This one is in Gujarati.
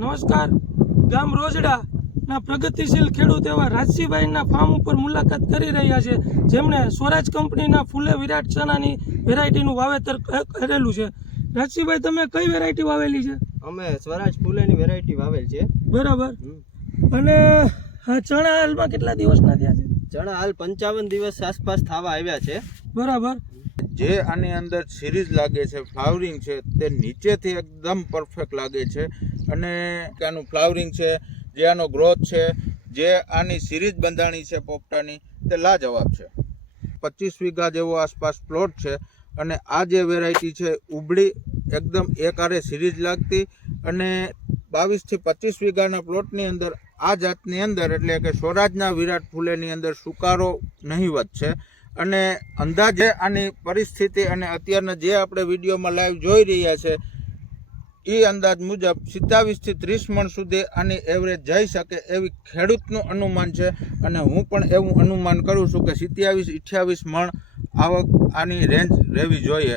નમસ્કાર. ગામ રોજડાના પ્રગતિશીલ ખેડૂત એવા રાજસીભાઈના ફાર્મ ઉપર મુલાકાત કરી રહ્યા છે, જેમણે સ્વરાજ કંપનીના ફૂલે વિરાટ ચણાની વેરાયટીનું વાવેતર કરેલું છે. રાજસીભાઈ, તમે કઈ વેરાયટી વાવેલી છે? અમે સ્વરાજ ફૂલેની વેરાયટી વાવેલ છે. બરાબર. અને આ ચણા હાલમાં કેટલા દિવસના થયા છે? ચણા હાલ 55 દિવસ આસપાસ થવા આવ્યા છે. બરાબર. જે આની અંદર સિરીઝ લાગે છે, ફ્લાવરિંગ છે, તે નીચેથી એકદમ પરફેક્ટ લાગે છે. અને આનું ફ્લાવરિંગ છે, જે આનો ગ્રોથ છે, જે આની સિરીઝ બંધાણી છે પોપટાની, તે લાજવાબ છે. 25 વીઘા જેવો આસપાસ પ્લોટ છે. અને આ જે વેરાયટી છે ઉબળી એકદમ એકારે સિરીઝ લાગતી, અને 22 થી 25 વીઘાના પ્લોટની અંદર આ જાતની અંદર એટલે કે સ્વરાજના વિરાટ ફૂલેની અંદર સુકારો નહીવત છે. અને અંદાજે આની પરિસ્થિતિ અને અત્યારના જે આપણે વિડીયોમાં લાઈવ જોઈ રહ્યા છે એ અંદાજ મુજબ 27 થી 30 મણ સુધી આની એવરેજ જઈ શકે એવી ખેડૂતનું અનુમાન છે. અને હું પણ એવું અનુમાન કરું છું કે 27-28 મણ આવક આની રેન્જ રહેવી જોઈએ.